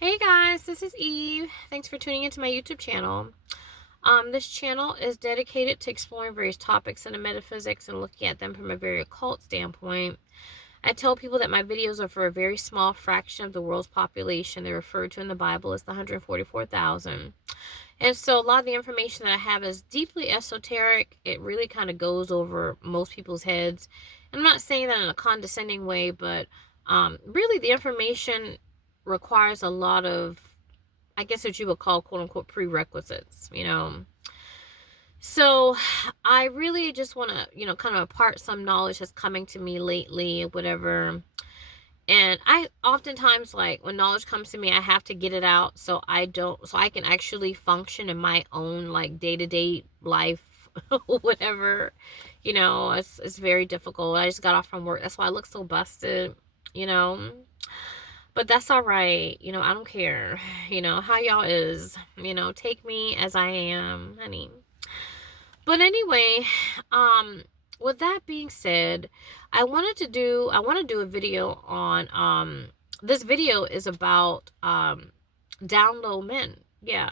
Hey guys, this is Eve. Thanks for tuning into my YouTube channel. This channel is dedicated to exploring various topics in the metaphysics and looking at them from a very occult standpoint. I tell people that my videos are for a very small fraction of the world's population. They're referred to in the Bible as the 144,000. And so a lot of the information that I have is deeply esoteric. It really kind of goes over most people's heads. I'm not saying that in a condescending way, but really the information requires a lot of, I guess what you would call, quote unquote, prerequisites. So I really just want to, kind of impart some knowledge that's coming to me lately, whatever. And I oftentimes, like, when knowledge comes to me, I have to get it out so I can actually function in my own, like, day-to-day life, whatever. It's very difficult. I just got off from work. That's why I look so busted, you know. But that's all right. I don't care. How y'all is. Take me as I am, honey. But anyway, with that being said, I want to do a video on this video is about down low men. Yeah.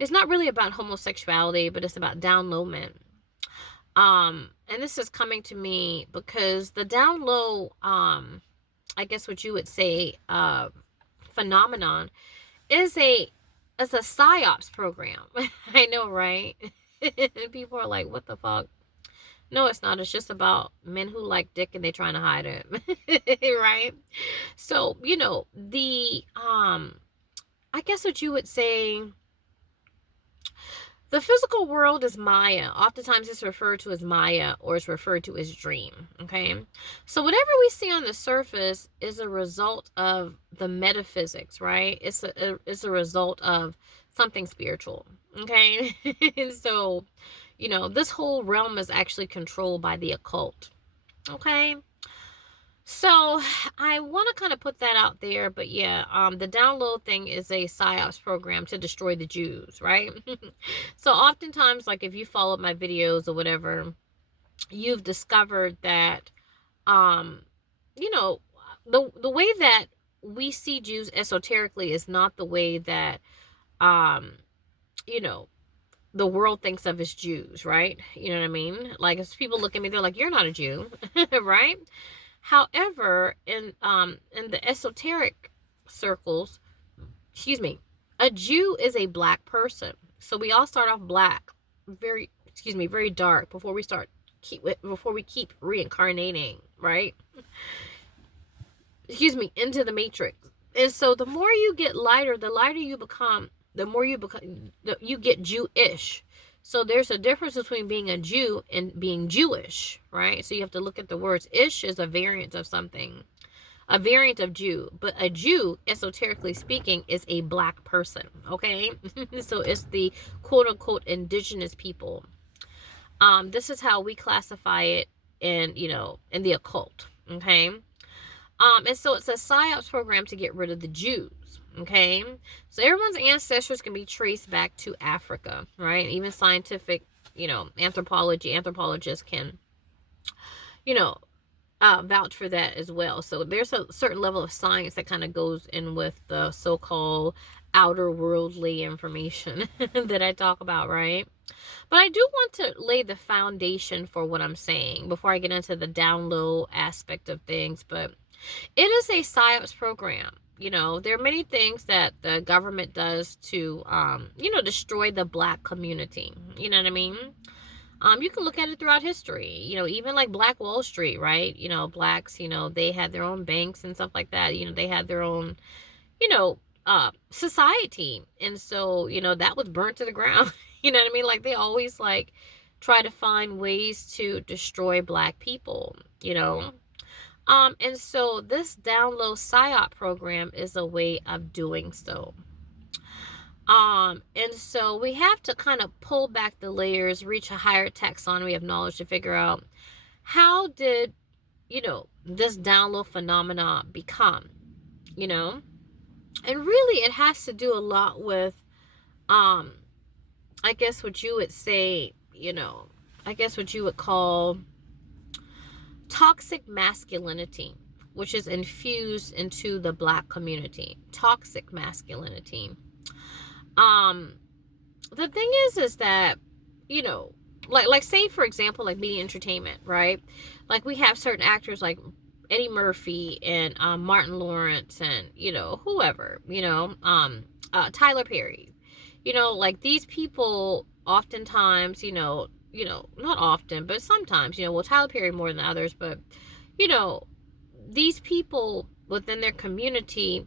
It's not really about homosexuality, but it's about down low men. And this is coming to me because the down low I guess what you would say phenomenon is a psyops program. I know, right? People are like, what the fuck? No, it's not. It's just about men who like dick and they trying to hide it. Right? So, the I guess what you would say, the physical world is Maya. Oftentimes it's referred to as Maya, or it's referred to as dream. Okay? So whatever we see on the surface is a result of the metaphysics, right? It's a result of something spiritual. Okay? And so, this whole realm is actually controlled by the occult. Okay? So I want to kind of put that out there, but yeah, the download thing is a psyops program to destroy the Jews, right? So oftentimes, like, if you follow my videos or whatever, you've discovered that, you know, the way that we see Jews esoterically is not the way that, you know, the world thinks of as Jews, right? You know what I mean? Like, if people look at me, they're like, "You're not a Jew," right? However, in the esoteric circles, excuse me, a Jew is a black person. So we all start off black, very dark before we keep reincarnating, right? Into the matrix. And so the more you get lighter, the lighter you become, the more you get Jewish. So there's a difference between being a Jew and being Jewish, right? So you have to look at the words. Ish is a variant of something, a variant of Jew. But a Jew, esoterically speaking, is a black person, okay? So it's the quote-unquote indigenous people. This is how we classify it in the occult, okay? And so it's a psyops program to get rid of the Jews. Okay, so everyone's ancestors can be traced back to Africa, right? Even scientific, anthropologists can, vouch for that as well. So there's a certain level of science that kind of goes in with the so-called outer worldly information that I talk about, right? But I do want to lay the foundation for what I'm saying before I get into the down low aspect of things. But it is a psyops program. There are many things that the government does to, destroy the black community. You know what I mean? You can look at it throughout history. Even like Black Wall Street, right? Blacks, they had their own banks and stuff like that. They had their own, society. And so, that was burnt to the ground. You know what I mean? Like, they always, like, try to find ways to destroy black people, and so this down low psyop program is a way of doing so. And so we have to kind of pull back the layers, reach a higher taxonomy of knowledge to figure out how did, this down low phenomena become, and really it has to do a lot with, I guess what you would say, I guess what you would call toxic masculinity. which is infused into the Black community. Toxic masculinity. The thing is that, you know, like say for example, like media entertainment, right? Like we have certain actors like Eddie Murphy and Martin Lawrence and, you know, whoever, you know, Tyler Perry, you know, like these people oftentimes, not often, but sometimes, well, Tyler Perry more than others, but, you know, these people within their community,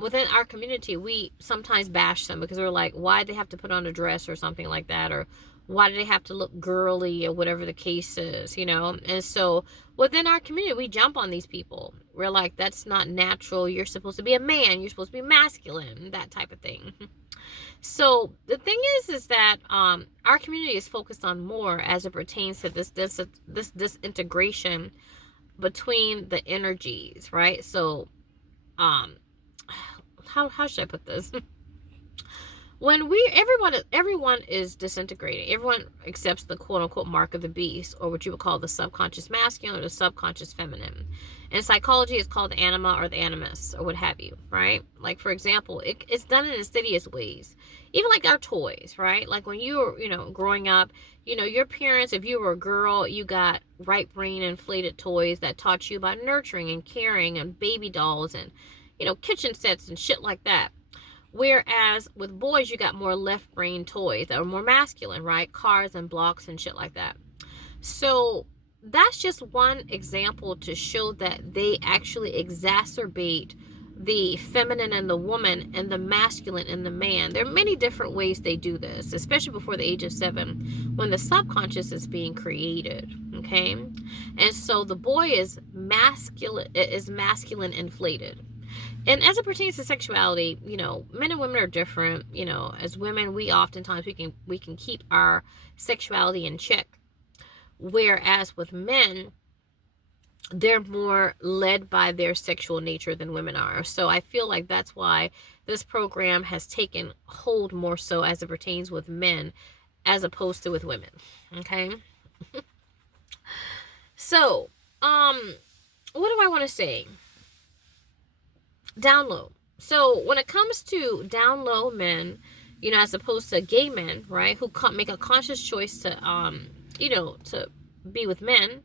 within our community, we sometimes bash them because we're like, why do they have to put on a dress or something like that? Or why do they have to look girly or whatever the case is, And so within our community, we jump on these people. We're like, that's not natural. You're supposed to be a man. You're supposed to be masculine, that type of thing. So the thing is that our community is focused on more as it pertains to this disintegration between the energies, right? So how should I put this? When everyone is disintegrating, everyone accepts the quote unquote mark of the beast, or what you would call the subconscious masculine or the subconscious feminine. In psychology, it's called the anima or the animus or what have you, right? Like for example, it's done in insidious ways. Even like our toys, right? Like when you were, growing up, your parents, if you were a girl, you got right brain inflated toys that taught you about nurturing and caring and baby dolls and, kitchen sets and shit like that. Whereas with boys, you got more left brain toys that are more masculine, right? Cars and blocks and shit like that. So that's just one example to show that they actually exacerbate the feminine in the woman and the masculine in the man. There are many different ways they do this, especially before the age of 7, when the subconscious is being created. Okay, and so the boy is masculine inflated. And as it pertains to sexuality, men and women are different. As women, we oftentimes we can keep our sexuality in check, whereas with men, they're more led by their sexual nature than women are. So I feel like that's why this program has taken hold more so as it pertains with men as opposed to with women. Okay. So, what do I want to say? Down low. So when it comes to down low men, as opposed to gay men, right, who make a conscious choice to, to be with men,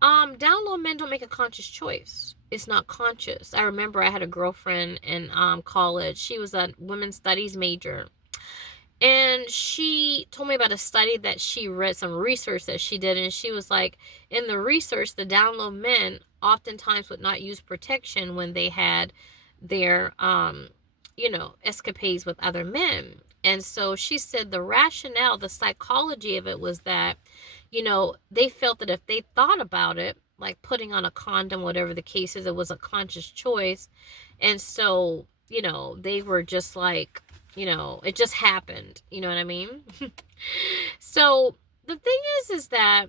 down low men don't make a conscious choice. It's not conscious. I remember I had a girlfriend in college. She was a women's studies major. And she told me about a study that she read, some research that she did. And she was like, in the research, the down low men oftentimes would not use protection when they had their, escapades with other men. And so she said the rationale, the psychology of it was that, they felt that if they thought about it, like putting on a condom, whatever the case is, it was a conscious choice. And so, they were just like, it just happened. You know what I mean? So the thing is that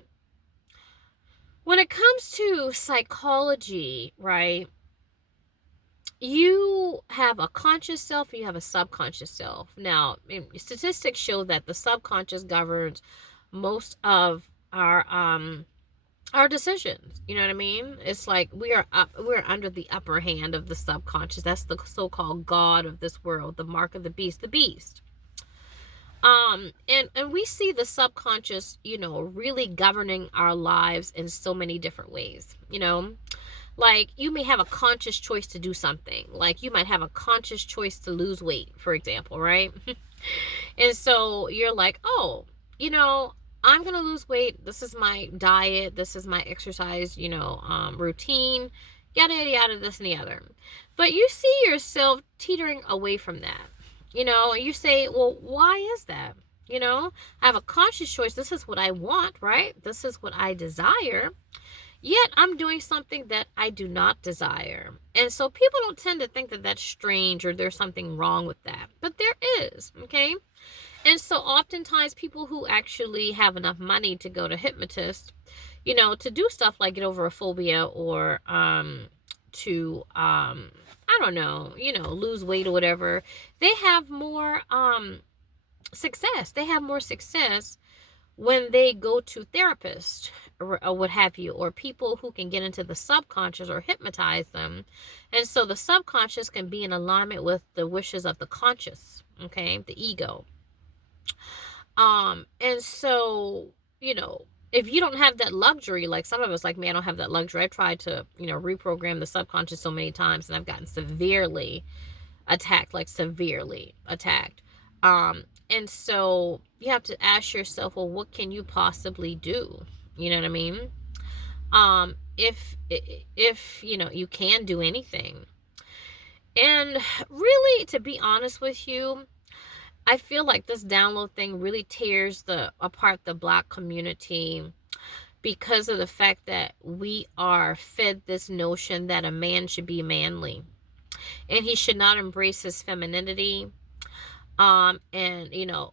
when it comes to psychology, right, you have a conscious self and you have a subconscious self. Now, statistics show that the subconscious governs most of our decisions. You know what I mean? It's like we're under the upper hand of the subconscious. That's the so-called God of this world, the mark of the beast. And we see the subconscious, really governing our lives in so many different ways. Like you may have a conscious choice to do something. Like you might have a conscious choice to lose weight, for example, right? And so you're like, oh, I'm going to lose weight. This is my diet. This is my exercise, routine, yada, yada, yada, this and the other. But you see yourself teetering away from that, and you say, well, why is that? I have a conscious choice. This is what I want, right? This is what I desire. Yet I'm doing something that I do not desire. And so people don't tend to think that that's strange or there's something wrong with that. But there is, okay? And so oftentimes people who actually have enough money to go to hypnotists, to do stuff like get over a phobia or to, I don't know, lose weight or whatever, they have more success. They have more success when they go to therapists or what have you, or people who can get into the subconscious or hypnotize them. And so the subconscious can be in alignment with the wishes of the conscious, okay, the ego. And so, if you don't have that luxury, like some of us, like me, I don't have that luxury. I've tried to, reprogram the subconscious so many times, and I've gotten severely attacked, like severely attacked. And so you have to ask yourself, well, what can you possibly do? You know what I mean? If you can do anything. And really, to be honest with you, I feel like this download thing really tears apart the Black community, because of the fact that we are fed this notion that a man should be manly and he should not embrace his femininity. And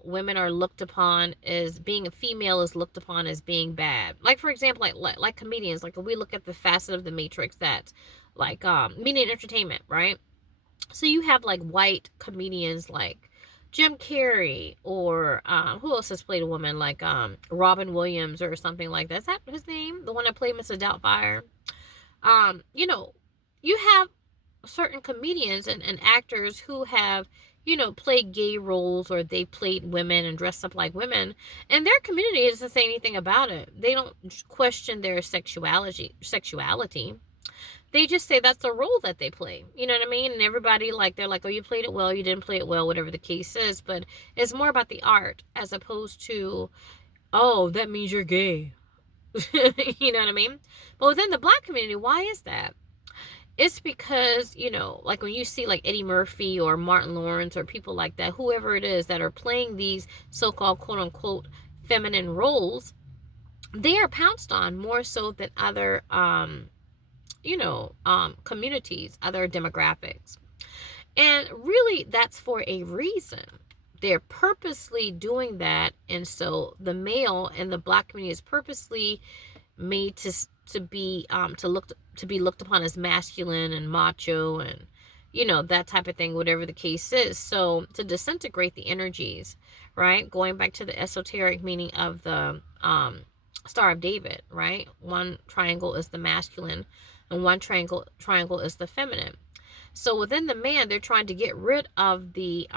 women are looked upon as being a female is looked upon as being bad. Like, for example, like comedians, like if we look at the facet of the matrix, that like media and entertainment, right? So you have like white comedians like Jim Carrey, or who else has played a woman, like Robin Williams or something like that. Is that his name? The one that played Mr. Doubtfire. You have certain comedians and actors who have played gay roles, or they played women and dressed up like women, and their community doesn't say anything about it. They don't question their sexuality. They just say that's a role that they play. You know what I mean? And everybody, like, they're like, oh, you played it well, you didn't play it well, whatever the case is. But it's more about the art as opposed to, oh, that means you're gay. You know what I mean? But within the Black community, why is that? It's because, like when you see like Eddie Murphy or Martin Lawrence or people like that, whoever it is that are playing these so-called quote unquote feminine roles, they are pounced on more so than other communities, other demographics. And really, that's for a reason. They're purposely doing that. And so the male in the Black community is purposely made to be looked upon as masculine and macho, and that type of thing, whatever the case is. So to disintegrate the energies, right? Going back to the esoteric meaning of the Star of David, right? One triangle is the masculine and one triangle is the feminine. So within the man, they're trying to get rid of the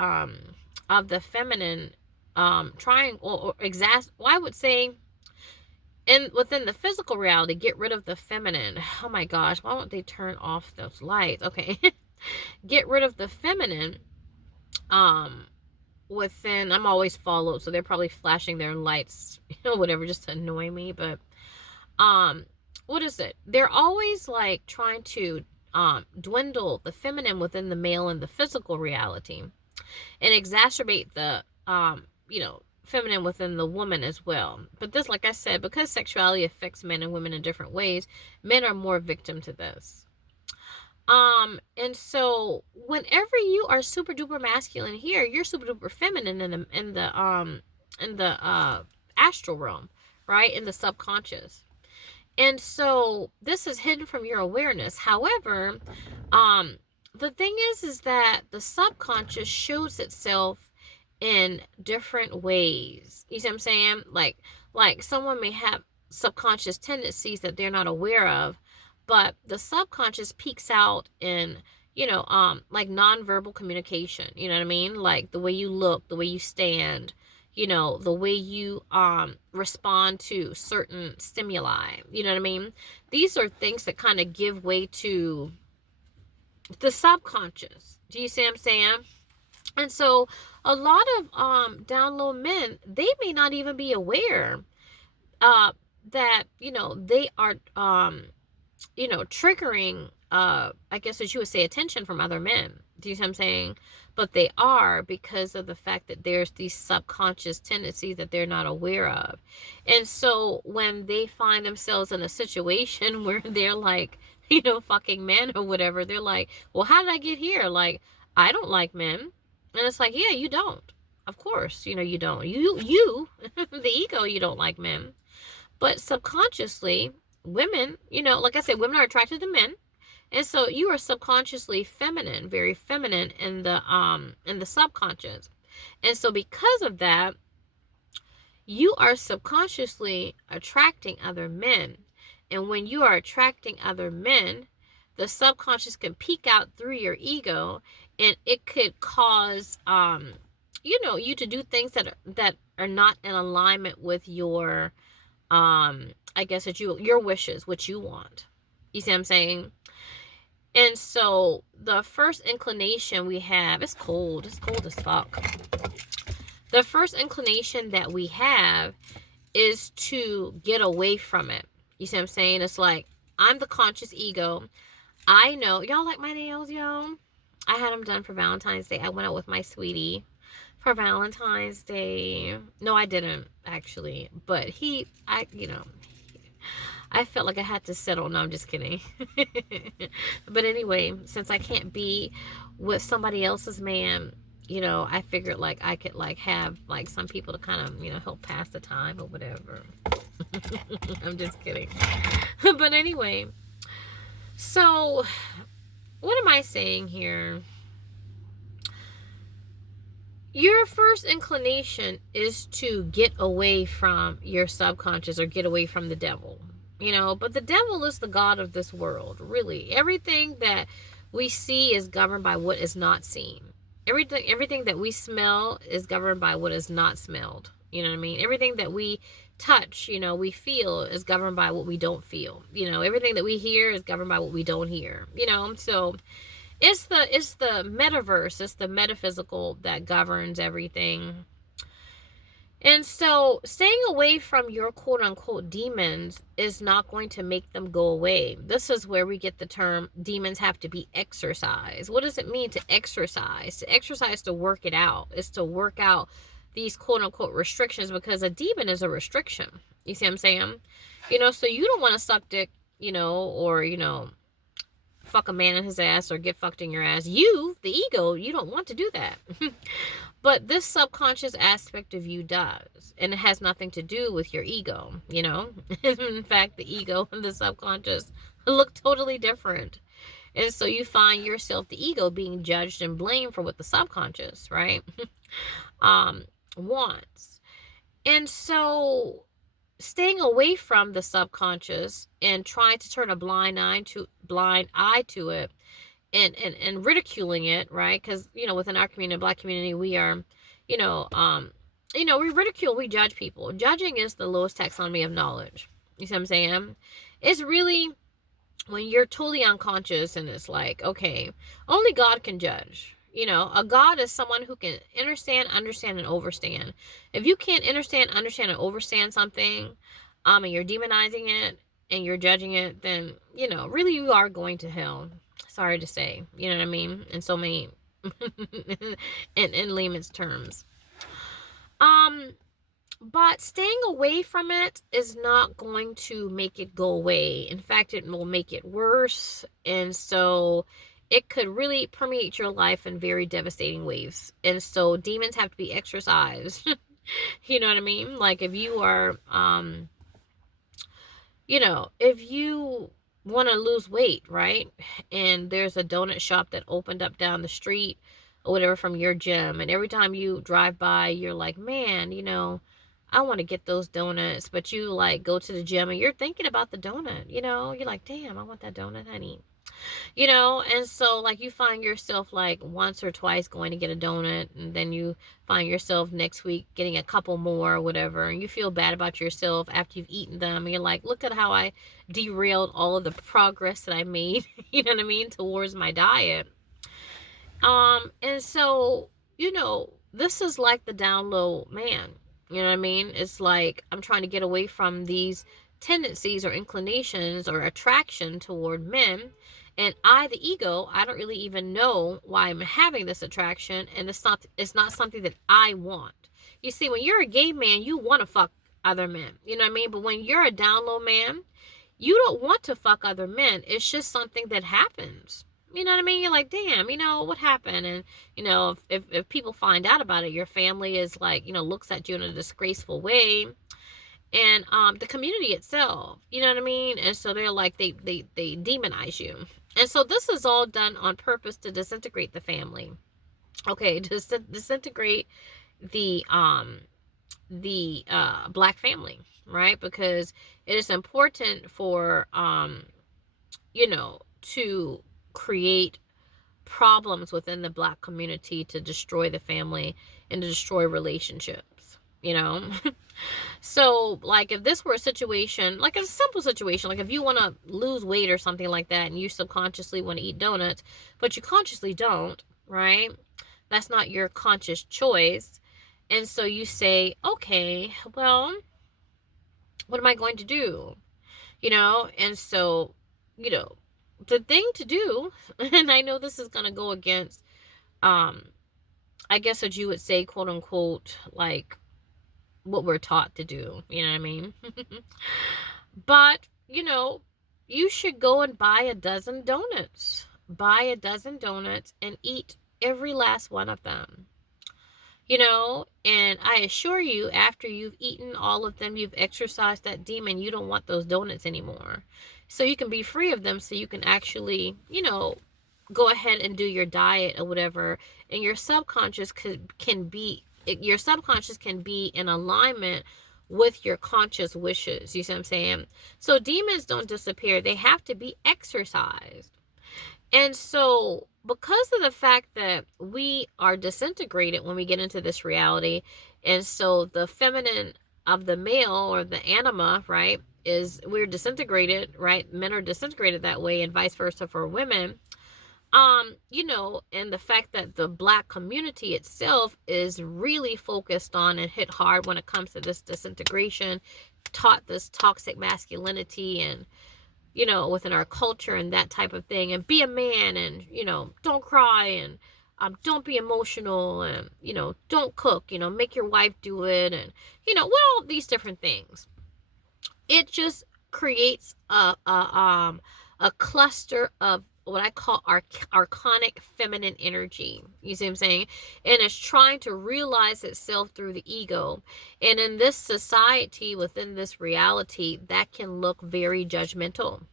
feminine triangle, or I would say, and within the physical reality, get rid of the feminine. Oh my gosh, why won't they turn off those lights? Okay. Get rid of the feminine within, I'm always followed, so they're probably flashing their lights, whatever, just to annoy me. But what is it? They're always like trying to dwindle the feminine within the male in the physical reality, and exacerbate the feminine within the woman as well. But this, like I said, because sexuality affects men and women in different ways, men are more victim to this. And so whenever you are super duper masculine here, you're super duper feminine in the astral realm, right? In the subconscious. And so this is hidden from your awareness. However, the thing is that the subconscious shows itself in different ways. You see what I'm saying? Like someone may have subconscious tendencies that they're not aware of, but the subconscious peeks out in, like nonverbal communication. You know what I mean? Like the way you look, the way you stand, the way you respond to certain stimuli. You know what I mean? These are things that kind of give way to the subconscious. Do you see what I'm saying? And so a lot of down-low men, they may not even be aware that, they are, triggering, I guess as you would say, attention from other men. Do you see what I'm saying? But they are, because of the fact that there's these subconscious tendencies that they're not aware of. And so when they find themselves in a situation where they're like, fucking men or whatever, they're like, well, how did I get here? Like, I don't like men. And it's like, yeah, you don't. Of course, you don't. You, the ego, you don't like men. But subconsciously, women, like I said, women are attracted to men. And so you are subconsciously feminine, very feminine in the subconscious. And so because of that, you are subconsciously attracting other men. And when you are attracting other men, the subconscious can peek out through your ego, and it could cause you to do things that are not in alignment with your I guess that your wishes, what you want. You see what I'm saying? And so the first inclination we have, it's cold as fuck. The first inclination that we have is to get away from it. You see what I'm saying? It's like, I'm the conscious ego. I know. Y'all like my nails, y'all? I had them done for Valentine's Day. I went out with my sweetie for Valentine's Day. No, I didn't, actually. But I felt like I had to settle. No, I'm just kidding. But anyway, since I can't be with somebody else's man, I figured like I could like have like some people to kind of, help pass the time or whatever. I'm just kidding. But anyway, so what am I saying here? Your first inclination is to get away from your subconscious or get away from the devil, but the devil is the god of this world, really. Everything that we see is governed by what is not seen. Everything that we smell is governed by what is not smelled. You know what I mean? Everything that we touch, we feel is governed by what we don't feel. Everything that we hear is governed by what we don't hear. So it's the metaverse, it's the metaphysical that governs everything. And so staying away from your quote unquote demons is not going to make them go away. This is where we get the term demons have to be exorcised. What does it mean to exorcise? To exorcise, to work it out. It's to work out these quote unquote restrictions, because a demon is a restriction. You see what I'm saying? So you don't want to suck dick, or, fuck a man in his ass or get fucked in your ass. You, the ego, you don't want to do that. But this subconscious aspect of you does. And it has nothing to do with your ego, In fact, the ego and the subconscious look totally different. And so you find yourself, the ego, being judged and blamed for what the subconscious, right, wants. And so staying away from the subconscious and trying to turn a blind eye to it and ridiculing it, right? Because within our community, Black community, we are we ridicule, we judge people. Judging is the lowest taxonomy of knowledge. You see what I'm saying? It's really when you're totally unconscious, and it's like, okay, only God can judge. A God is someone who can understand, and overstand. If you can't understand, and overstand something, and you're demonizing it and you're judging it, then, really you are going to hell. Sorry to say, you know what I mean? In so many, in layman's terms. But staying away from it is not going to make it go away. In fact, it will make it worse. And so it could really permeate your life in very devastating ways. And so demons have to be exorcised. You know what I mean? Like if you are, if you want to lose weight, right? And there's a donut shop that opened up down the street or whatever from your gym. And every time you drive by, you're like, man, I want to get those donuts. But you like go to the gym and you're thinking about the donut, you're like, damn, I want that donut, honey. And so like you find yourself like once or twice going to get a donut, and then you find yourself next week getting a couple more or whatever, and you feel bad about yourself after you've eaten them, and you're like, look at how I derailed all of the progress that I made, you know what I mean, towards my diet. And so, this is like the down low man, you know what I mean? It's like I'm trying to get away from these tendencies or inclinations or attraction toward men. And I, the ego, I don't really even know why I'm having this attraction, and it's not something that I want. You see, when you're a gay man, you want to fuck other men, you know what I mean? But when you're a down low man, you don't want to fuck other men. It's just something that happens. You know what I mean? You're like, damn, what happened? And, if people find out about it, your family is like, looks at you in a disgraceful way. And the community itself, you know what I mean? And so they're like, they demonize you. And so this is all done on purpose to disintegrate the family. Okay, to disintegrate the the black family, right? Because it is important for to create problems within the black community to destroy the family and to destroy relationships, So, like, if this were a situation, like a simple situation, like if you want to lose weight or something like that, and you subconsciously want to eat donuts, but you consciously don't, right? That's not your conscious choice. And so you say, okay, well, what am I going to do? And so, you know, the thing to do, and I know this is going to go against, I guess what you would say, quote unquote, like what we're taught to do. You know what I mean? But, you should go and buy a dozen donuts. Buy a dozen donuts and eat every last one of them. And I assure you, after you've eaten all of them, you've exorcised that demon, you don't want those donuts anymore. So you can be free of them, so you can actually, go ahead and do your diet or whatever. And your subconscious can be in alignment with your conscious wishes. You see what I'm saying? So demons don't disappear. They have to be exorcised. And so, because of the fact that we are disintegrated when we get into this reality, and so the feminine of the male, or the anima, right, is we're disintegrated, right? Men are disintegrated that way, and vice versa for women. And the fact that the black community itself is really focused on and hit hard when it comes to this disintegration, taught this toxic masculinity, and within our culture and that type of thing, and be a man, and don't cry, and don't be emotional, and don't cook, make your wife do it, and well, these different things. It just creates a cluster of what I call archonic feminine energy. You see what I'm saying? And it's trying to realize itself through the ego. And in this society, within this reality, that can look very judgmental.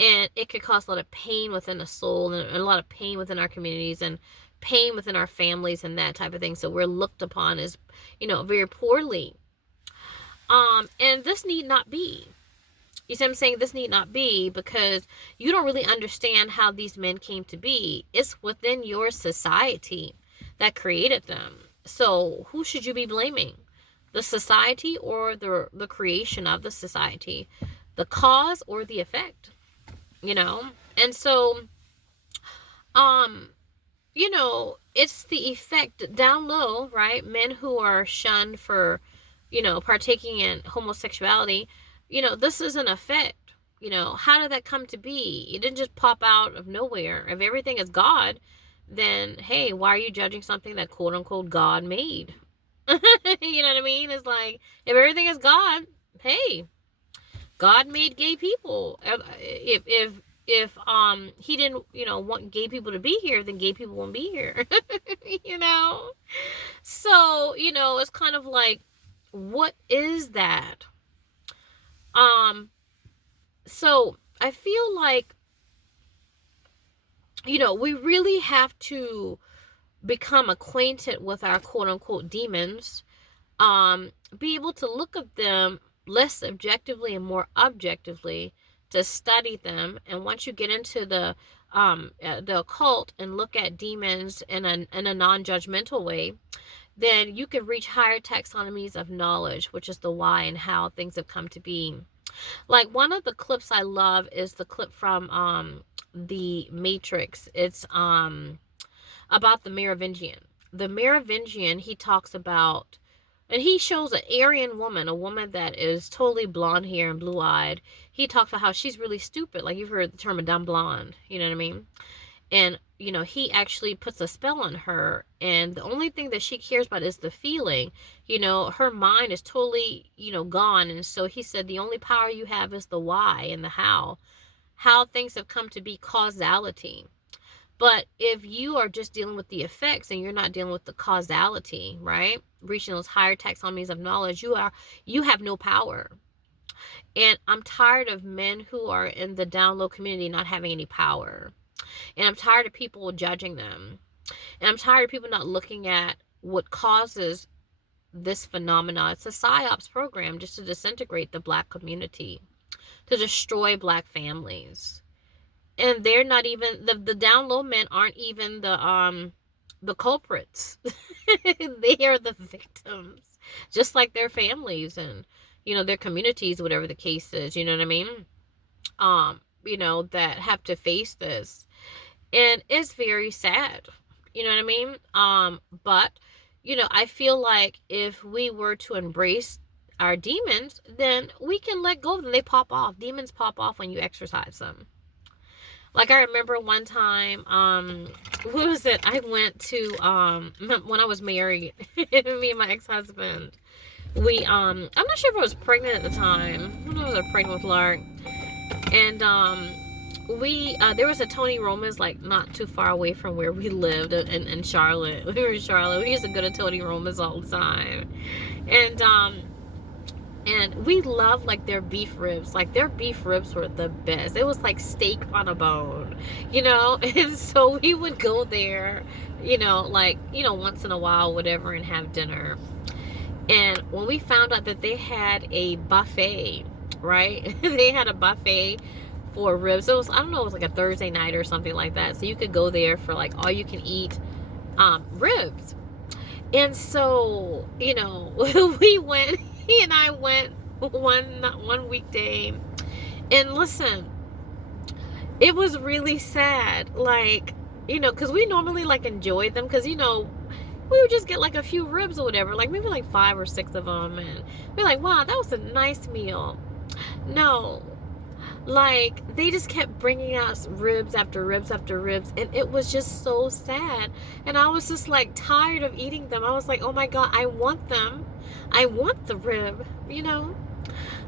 And it could cause a lot of pain within the soul, and a lot of pain within our communities, and pain within our families, and that type of thing. So we're looked upon as, very poorly. And this need not be. You see what I'm saying? This need not be, because you don't really understand how these men came to be. It's within your society that created them. So who should you be blaming? The society, or the creation of the society? The cause or the effect? And so, it's the effect down low, right? Men who are shunned for, partaking in homosexuality, this is an effect. How did that come to be? It didn't just pop out of nowhere. If everything is God, then, hey, why are you judging something that, quote unquote, God made? You know what I mean? It's like, if everything is God, hey, God made gay people. If he didn't, want gay people to be here, then gay people won't be here. So, it's kind of like, what is that? So I feel like, we really have to become acquainted with our quote unquote demons, be able to look at them less subjectively and more objectively, to study them. And once you get into the occult and look at demons in a non-judgmental way, then you can reach higher taxonomies of knowledge, which is the why and how things have come to be. Like, one of the clips I love is the clip from the Matrix. It's about the Merovingian. The Merovingian, he talks about, and he shows an Aryan woman, a woman that is totally blonde hair and blue-eyed. He talks about how she's really stupid. Like, you've heard the term a dumb blonde. You know what I mean? And, he actually puts a spell on her. And the only thing that she cares about is the feeling. Her mind is totally, gone. And so he said, the only power you have is the why and the how. How things have come to be, causality. But if you are just dealing with the effects and you're not dealing with the causality, right? Reaching those higher taxonomies of knowledge, you have no power. And I'm tired of men who are in the down low community not having any power. And I'm tired of people judging them. And I'm tired of people not looking at what causes this phenomena. It's a psyops program just to disintegrate the Black community, to destroy Black families. And they're not even, the down low men aren't even the culprits. They are the victims, just like their families and, you know, their communities, whatever the case is, you know what I mean? You know, that have to face this. And it's very sad, you know what I mean? But, you know, I feel like if we were to embrace our demons, then we can let go of them. They pop off. Demons pop off when you exercise them. Like, I remember one time, what was it? I went to, when I was married, me and my ex-husband, we, I'm not sure if I was pregnant at the time. I don't know if I was pregnant with Lark. And, we, there was a Tony Roma's, like, not too far away from where we lived in Charlotte. We were in Charlotte. We used to go to Tony Roma's all the time. And we loved, like, their beef ribs. Like, their beef ribs were the best. It was like steak on a bone, you know? And so we would go there, you know, like, you know, once in a while, whatever, and have dinner. And when we found out that they had a buffet, right? They had a buffet for ribs. It was, I don't know, it was like a Thursday night or something like that. So you could go there for, like, all you can eat ribs. And so, you know, we went, he and I went one weekday, and listen, it was really sad, like, you know, because we normally, like, enjoy them, because, you know, we would just get, like, a few ribs or whatever, like, maybe, like, 5 or 6 of them, and we're like, wow, that was a nice meal. No, like, they just kept bringing us ribs after ribs after ribs, and it was just so sad. And I was just, like, tired of eating them. I was like, oh my God, I want them. I want the rib, you know,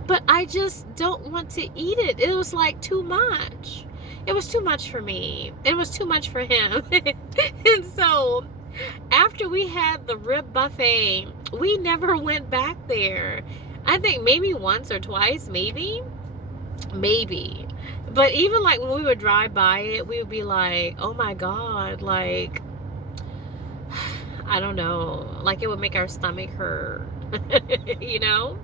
but I just don't want to eat it. It was, like, too much. It was too much for me. It was too much for him. And so after we had the rib buffet, we never went back there. I think maybe once or twice, maybe. But even, like, when we would drive by it, we would be like, oh my God, like, I don't know, like, it would make our stomach hurt. You know?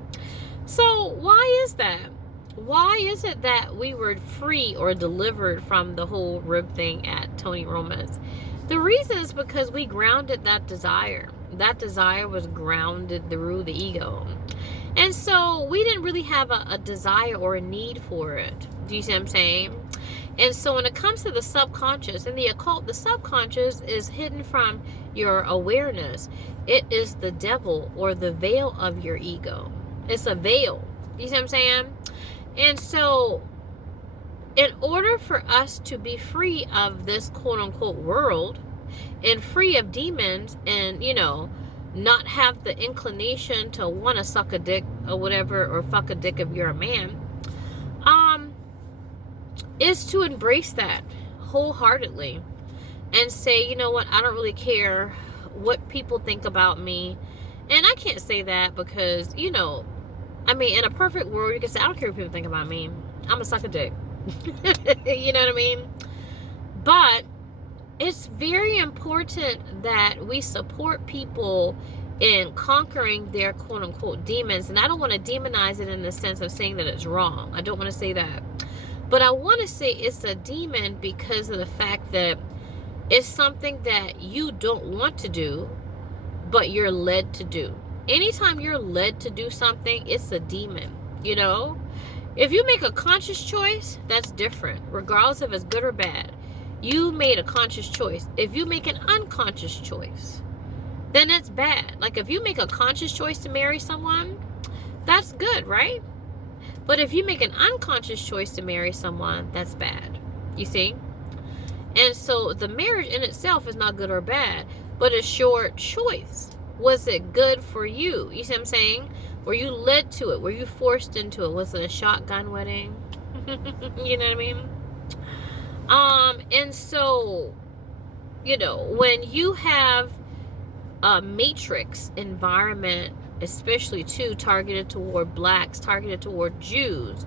So why is that? Why is it that we were free or delivered from the whole rib thing at Tony Roma's? The reason is because we grounded that desire. That desire was grounded through the ego. And so we didn't really have a desire or a need for it. Do you see what I'm saying? And so when it comes to the subconscious and the occult, the subconscious is hidden from your awareness. It is the devil, or the veil of your ego. It's a veil. You see what I'm saying? And so in order for us to be free of this quote unquote world and free of demons, and, you know, not have the inclination to want to suck a dick or whatever, or fuck a dick if you're a man, is to embrace that wholeheartedly and say, you know what, I don't really care what people think about me. And I can't say that because, you know, I mean, in a perfect world, you can say, I don't care what people think about me. I'm gonna suck a dick. You know what I mean? But it's very important that we support people in conquering their quote unquote demons. And I don't want to demonize it in the sense of saying that it's wrong. I don't want to say that. But I want to say it's a demon because of the fact that it's something that you don't want to do, but you're led to do. Anytime you're led to do something, it's a demon, you know? If you make a conscious choice, that's different, regardless if it's good or bad. You made a conscious choice. If you make an unconscious choice, then it's bad. Like, if you make a conscious choice to marry someone, that's good, right? But if you make an unconscious choice to marry someone, that's bad. You see? And so the marriage in itself is not good or bad, but it's your choice. Was it good for you? You see what I'm saying? Were you led to it? Were you forced into it? Was it a shotgun wedding? You know what I mean? And so, you know, when you have a matrix environment, especially too targeted toward blacks, targeted toward Jews,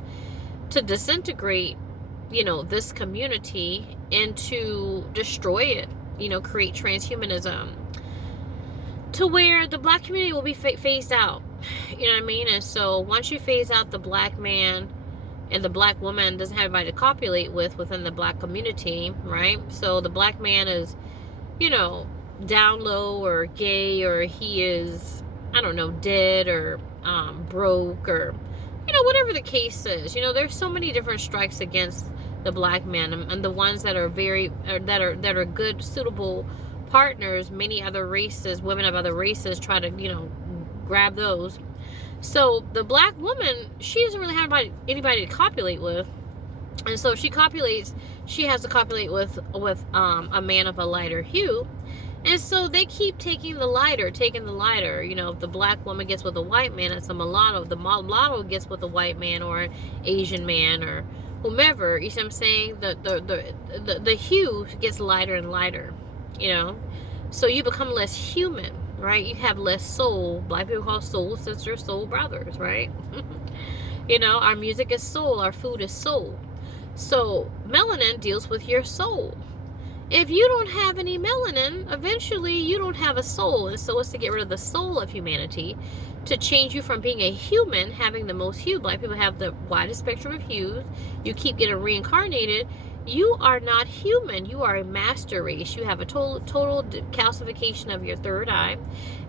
to disintegrate, you know, this community and to destroy it, you know, create transhumanism, to where the black community will be phased out. You know what I mean? And so once you phase out the black man and the black woman doesn't have anybody to copulate with within the black community, right? So the black man is, you know, down low or gay, or he is, I don't know, dead or broke, or, you know, whatever the case is. You know, there's so many different strikes against the black man, and the ones that are that are good, suitable partners. Many other races, women of other races, try to, you know, grab those. So the black woman, she doesn't really have anybody to copulate with, and so if she copulates, she has to copulate with a man of a lighter hue. And so they keep taking the lighter. You know, if the black woman gets with a white man, it's a mulatto. The mulatto gets with a white man or an Asian man or whomever. You see what I'm saying? The hue gets lighter and lighter, you know. So you become less human, right? You have less soul. Black people call soul sisters, soul brothers, right? You know, our music is soul. Our food is soul. So melanin deals with your soul. If you don't have any melanin, eventually you don't have a soul. And so it's to get rid of the soul of humanity, to change you from being a human, having the most hue. Black people have the widest spectrum of hues. You keep getting reincarnated. You are not human. You are a master race. You have a total calcification of your third eye.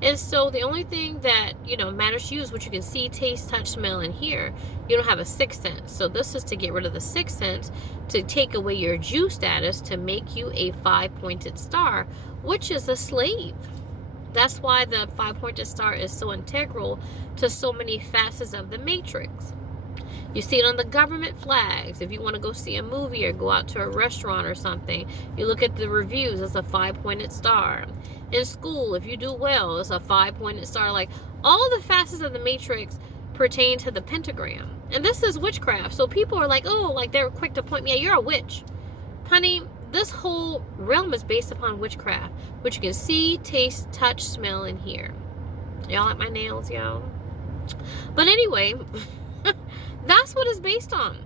And so the only thing that, you know, matters to you is what you can see, taste, touch, smell, and hear. You don't have a sixth sense. So this is to get rid of the sixth sense, to take away your Jew status, to make you a five-pointed star, which is a slave. That's why the five-pointed star is so integral to so many facets of the matrix. You see it on the government flags. If you want to go see a movie or go out to a restaurant or something, you look at the reviews, it's a five-pointed star. In school, if you do well, it's a five-pointed star. Like, all the facets of the matrix pertain to the pentagram. And this is witchcraft. So people are like, oh, like they're quick to point me out, you're a witch. Honey, this whole realm is based upon witchcraft, which you can see, taste, touch, smell, and hear. Y'all like my nails, y'all? But anyway, that's what it's based on.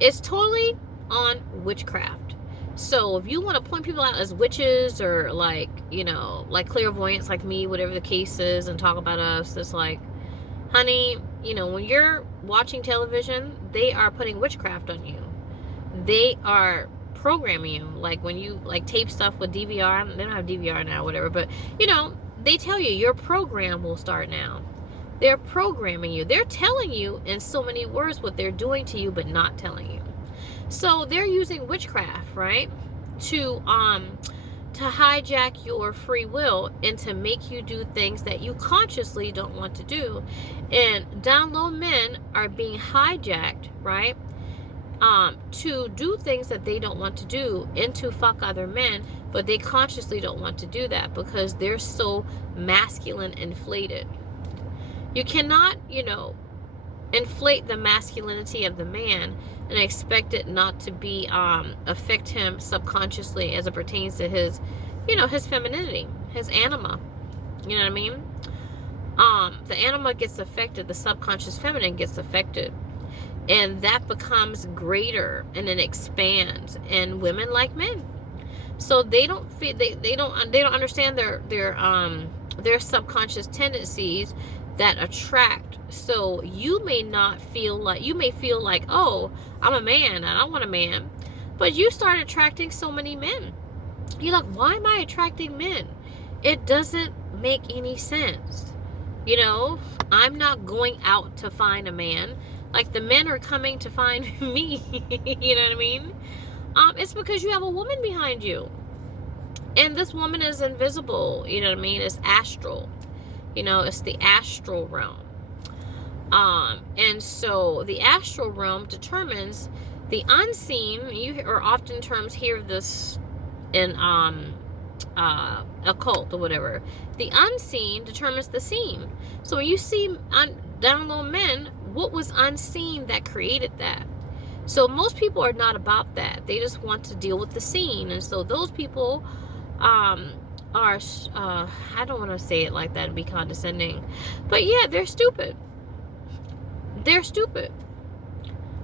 It's totally on witchcraft. So if you want to point people out as witches, or like, you know, like clairvoyants like me, whatever the case is, and talk about us, it's like, honey, you know, when you're watching television, they are putting witchcraft on you. They are programming you. Like when you like tape stuff with DVR, they don't have DVR now, whatever, but you know, they tell you your program will start now. They're programming you. They're telling you in so many words what they're doing to you, but not telling you. So they're using witchcraft, right, to hijack your free will and to make you do things that you consciously don't want to do. And down low men are being hijacked, right, to do things that they don't want to do, and to fuck other men, but they consciously don't want to do that because they're so masculine inflated. You cannot, you know, inflate the masculinity of the man and expect it not to be affect him subconsciously as it pertains to his, you know, his femininity, his anima. You know what I mean? The anima gets affected, the subconscious feminine gets affected, and that becomes greater and it expands. And women like men, so they don't feel, they don't understand their subconscious tendencies that attract. So you may feel like, oh, I'm a man and I want a man, but you start attracting so many men. You're like, why am I attracting men? It doesn't make any sense. You know, I'm not going out to find a man. Like, the men are coming to find me. You know what I mean? It's because you have a woman behind you, and this woman is invisible. You know what I mean? It's astral. You know, it's the astral realm. And so the astral realm determines the unseen. You are often terms hear this in occult or whatever. The unseen determines the seen. So when you see down low men, what was unseen that created that? So most people are not about that. They just want to deal with the seen. And so those people are, I don't want to say it like that and be condescending, but yeah, they're stupid. They're stupid.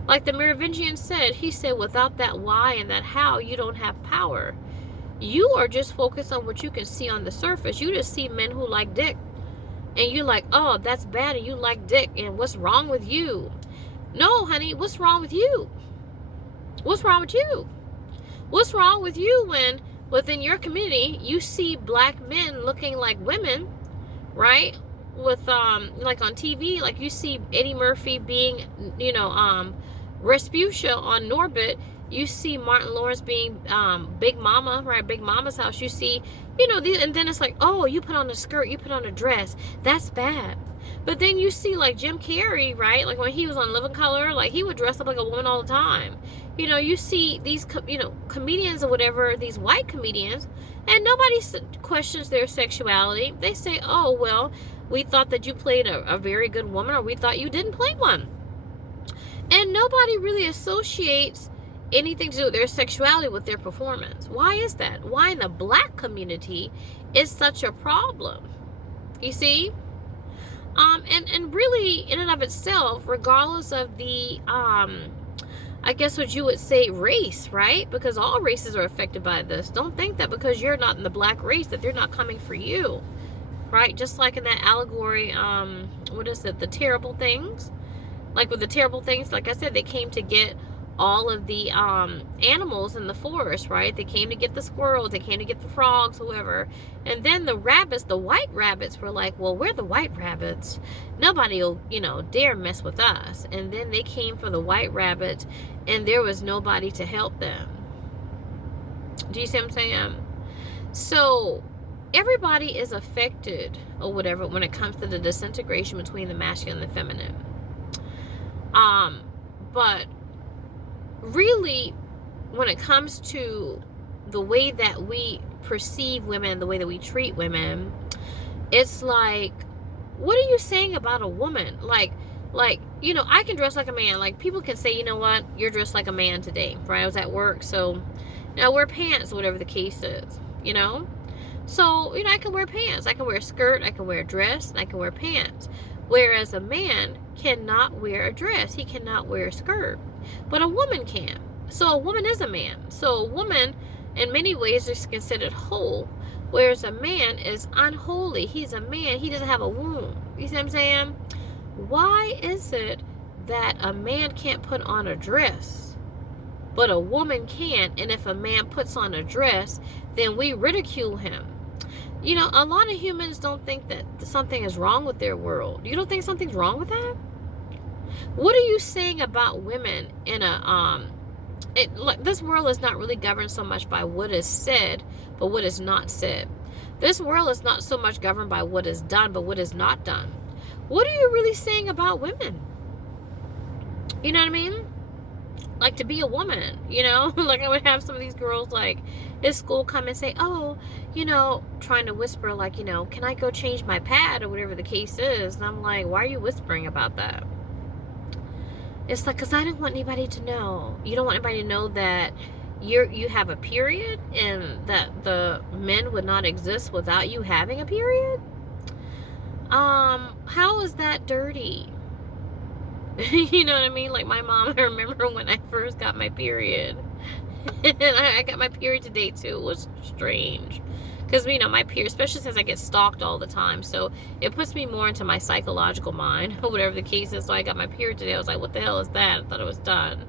Like the Merovingian said, he said, without that why and that how, you don't have power. You are just focused on what you can see on the surface. You just see men who like dick. And you're like, oh, that's bad, and you like dick, and what's wrong with you? No, honey, what's wrong with you? What's wrong with you? What's wrong with you when within your community you see black men looking like women, right? With like on TV, like you see Eddie Murphy being, Respucia on Norbit. You see Martin Lawrence being Big Mama, right? Big Mama's house. You see, and then it's like, oh, you put on a skirt, you put on a dress. That's bad. But then you see like Jim Carrey, right? Like when he was on Living Color, like he would dress up like a woman all the time. You see these, comedians or whatever, these white comedians, and nobody questions their sexuality. They say, oh, well, we thought that you played a very good woman, or we thought you didn't play one. And nobody really associates anything to do with their sexuality with their performance. Why is that? Why in the black community is such a problem? You see? And really, in and of itself, regardless of the, I guess what you would say, race, right? Because all races are affected by this. Don't think that because you're not in the black race that they're not coming for you, right? Just like in that allegory, what is it? The Terrible Things. Like with the Terrible Things, like I said, they came to get all of the animals in the forest, right? They came to get the squirrels, they came to get the frogs, whoever. And then the rabbits, the white rabbits, were like, well, we're the white rabbits. Nobody will, dare mess with us. And then they came for the white rabbits, and there was nobody to help them. Do you see what I'm saying? So everybody is affected or whatever when it comes to the disintegration between the masculine and the feminine. But really, when it comes to the way that we perceive women, the way that we treat women, it's like, what are you saying about a woman? Like, I can dress like a man. Like, people can say, you know what, you're dressed like a man today, right? I was at work, so now I wear pants, whatever the case is, So, I can wear pants. I can wear a skirt, I can wear a dress, and I can wear pants. Whereas a man cannot wear a dress. He cannot wear a skirt. But a woman can. So a woman is a man. So a woman, in many ways, is considered whole. Whereas a man is unholy. He's a man. He doesn't have a womb. You see what I'm saying? Why is it that a man can't put on a dress, but a woman can? And if a man puts on a dress, then we ridicule him. A lot of humans don't think that something is wrong with their world. You don't think something's wrong with that? What are you saying about women in this world is not really governed so much by what is said, but what is not said. This world is not so much governed by what is done, but what is not done. What are you really saying about women? You know what I mean? Like, to be a woman, like I would have some of these girls like at school come and say, oh, trying to whisper like, can I go change my pad or whatever the case is? And I'm like, why are you whispering about that? It's like, because I don't want anybody to know. You don't want anybody to know that you have a period and that the men would not exist without you having a period? How is that dirty? You know what I mean? Like my mom, I remember when I first got my period. And I got my period today too. It was strange. Because, my period, especially since I get stalked all the time. So it puts me more into my psychological mind, or whatever the case is. So I got my period today. I was like, what the hell is that? I thought it was done.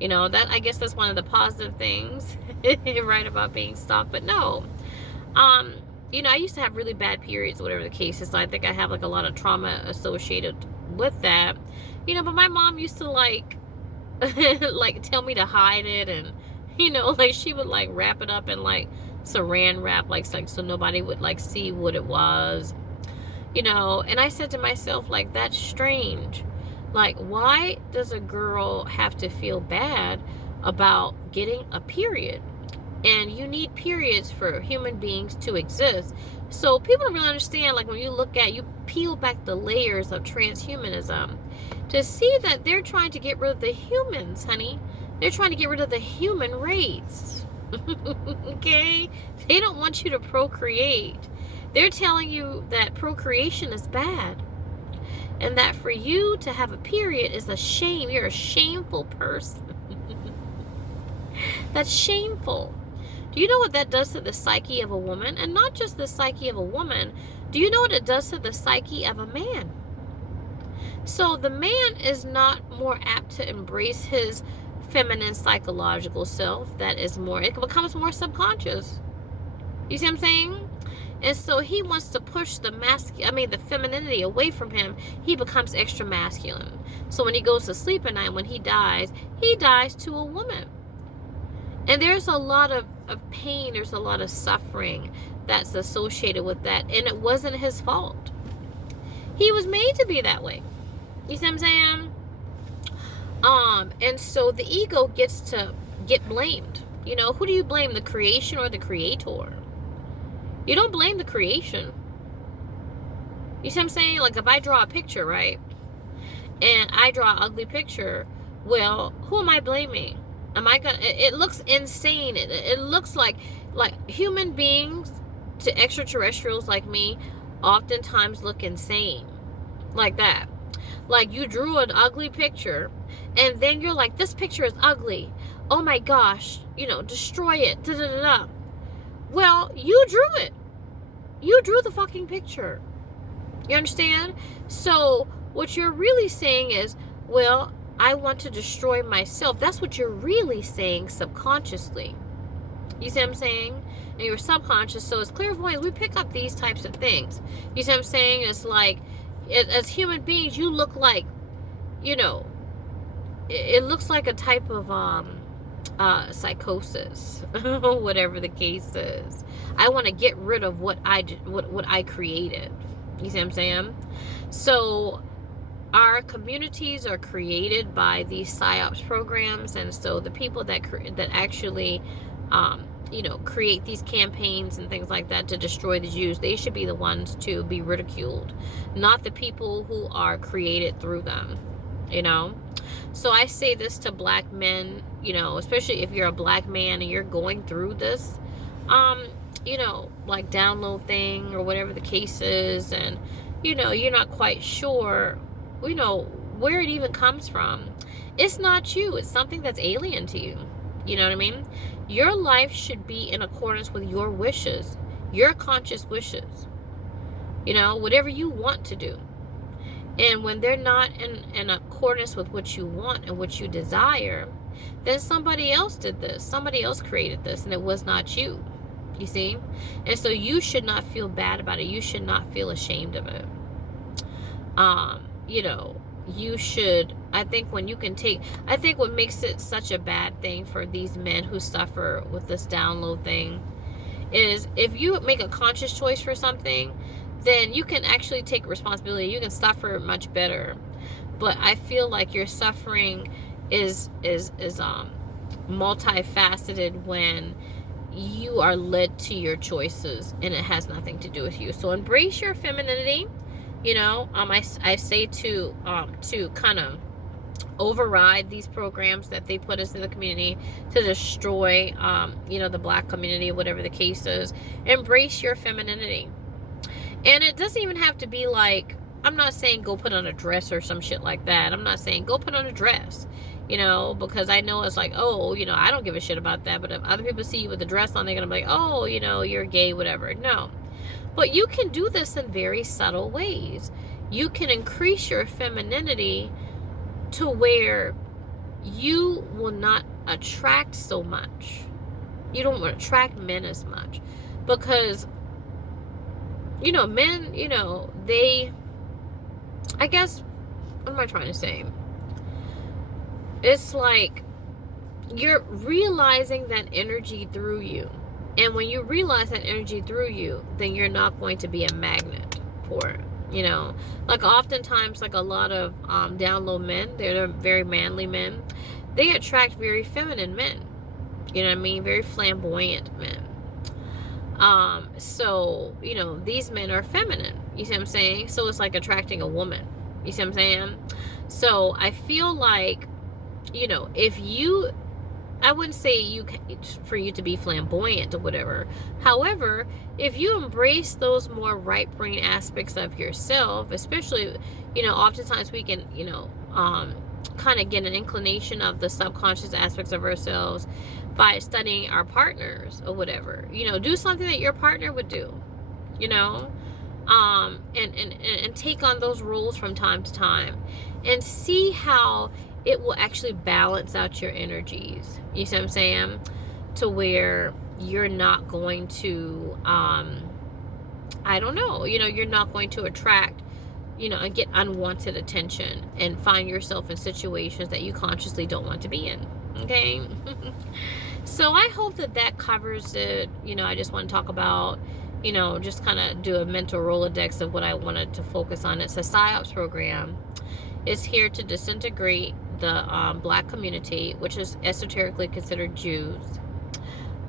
I guess that's one of the positive things, right, about being stalked. But no. I used to have really bad periods, whatever the case is. So I think I have like a lot of trauma associated with that. But my mom used to like tell me to hide it, and like she would like wrap it up in like saran wrap, like so nobody would like see what it was, and I said to myself, like, that's strange. Like, why does a girl have to feel bad about getting a period? And you need periods for human beings to exist. So people don't really understand, like when you peel back the layers of transhumanism to see that they're trying to get rid of the humans, honey. They're trying to get rid of the human race. Okay? They don't want you to procreate. They're telling you that procreation is bad. And that for you to have a period is a shame. You're a shameful person. That's shameful. Do you know what that does to the psyche of a woman? And not just the psyche of a woman. Do you know what it does to the psyche of a man? So the man is not more apt to embrace his feminine psychological self. That is more, it becomes more subconscious. You see what I'm saying? And so he wants to push the the femininity away from him. He becomes extra masculine. So when he goes to sleep at night, when he dies to a woman. And there's a lot of pain, there's a lot of suffering that's associated with that. And it wasn't his fault. He was made to be that way. You see what I'm saying? And so the ego gets to get blamed. You know, who do you blame, the creation or the creator? You don't blame the creation. You see what I'm saying? Like if I draw a picture, right? And I draw an ugly picture, well, who am I blaming? Am I gonna, it looks insane. It looks like human beings to extraterrestrials like me oftentimes look insane. Like that. Like you drew an ugly picture and then you're like, this picture is ugly. Oh my gosh, you know, destroy it. Da da da da. Well, you drew it. You drew the fucking picture. You understand? So what you're really saying is, well, I want to destroy myself. That's what you're really saying subconsciously. You see what I'm saying? And your subconscious, so as clairvoyants, we pick up these types of things. You see what I'm saying? It's like, as human beings, you look like, you know, it looks like a type of psychosis, whatever the case is. I want to get rid of what I created. You see what I'm saying? So our communities are created by these psyops programs, and so the people that actually you know, create these campaigns and things like that to destroy the Jews, they should be the ones to be ridiculed, not the people who are created through them, you know. So I say this to black men, you know, especially if you're a black man and you're going through this, you know, like download thing or whatever the case is, and, you know, you're not quite sure, you know, where it even comes from. It's not you. It's something that's alien to you. You know what I mean? Your life should be in accordance with your wishes, your conscious wishes. You know, whatever you want to do. And when they're not in accordance with what you want and what you desire, then somebody else did this. Somebody else created this, and it was not you. You see? And so you should not feel bad about it. You should not feel ashamed of it. You know, you should, I think when you can take, I think what makes it such a bad thing for these men who suffer with this download thing is if you make a conscious choice for something, then you can actually take responsibility. You can suffer much better. But I feel like your suffering is multifaceted when you are led to your choices and it has nothing to do with you. So embrace your femininity. You know, I say to kind of override these programs that they put us in the community to destroy, you know, the black community, whatever the case is. Embrace your femininity. And it doesn't even have to be like, I'm not saying go put on a dress or some shit like that. I'm not saying go put on a dress, you know, because I know it's like, oh, you know, I don't give a shit about that. But if other people see you with a dress on, they're going to be like, oh, you know, you're gay, whatever. No. But you can do this in very subtle ways. You can increase your femininity to where you will not attract so much. You don't attract men as much. Because, you know, men, you know, they, I guess, what am I trying to say? It's like you're realizing that energy through you. And when you realize that energy through you, then you're not going to be a magnet for it. You know, like oftentimes, like a lot of download men, they're very manly men. They attract very feminine men. You know what I mean? Very flamboyant men. So, you know, these men are feminine. You see what I'm saying? So it's like attracting a woman. You see what I'm saying? So I feel like, you know, if you, I wouldn't say for you to be flamboyant or whatever. However, if you embrace those more right brain aspects of yourself, especially, you know, oftentimes we can, you know, kind of get an inclination of the subconscious aspects of ourselves by studying our partners or whatever. Do something that your partner would do, you know, and take on those rules from time to time and see how it will actually balance out your energies. You see what I'm saying? To where you're not going to, I don't know, you're not going to attract, and get unwanted attention and find yourself in situations that you consciously don't want to be in. Okay. So I hope that covers it. I just want to talk about, just kind of do a mental Rolodex of what I wanted to focus on. It's a PSYOPs program. It's here to disintegrate the Black community, which is esoterically considered Jews.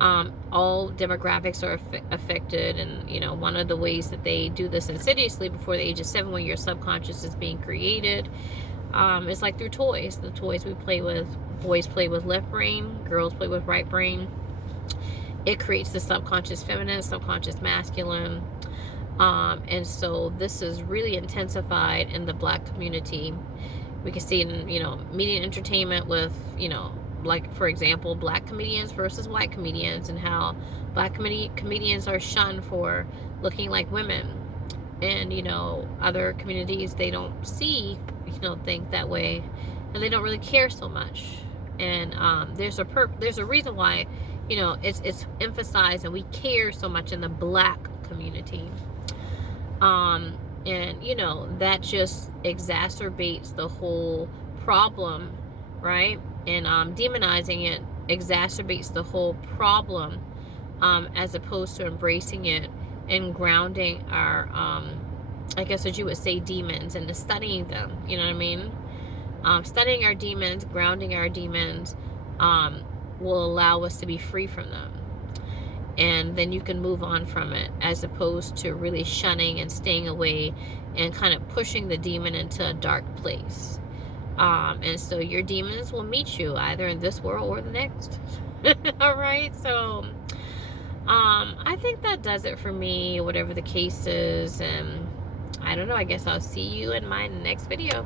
All demographics are affected, and one of the ways that they do this insidiously before the age of 7, when your subconscious is being created, is like through toys. The toys we play with, boys play with left brain, girls play with right brain. It creates the subconscious feminine, subconscious masculine, and so this is really intensified in the Black community. We can see it in media and entertainment with like, for example, Black comedians versus white comedians, and how Black comedians are shunned for looking like women, and other communities, they don't see, think that way, and they don't really care so much. And there's a reason why it's emphasized and we care so much in the Black community, and that just exacerbates the whole problem, right? And demonizing it exacerbates the whole problem, as opposed to embracing it and grounding our, I guess what you would say, demons, and studying them. You know what I mean? Studying our demons, grounding our demons, will allow us to be free from them. And then you can move on from it, as opposed to really shunning and staying away and kind of pushing the demon into a dark place. And so your demons will meet you either in this world or the next. All right. So, I think that does it for me, whatever the case is. And I don't know, I guess I'll see you in my next video.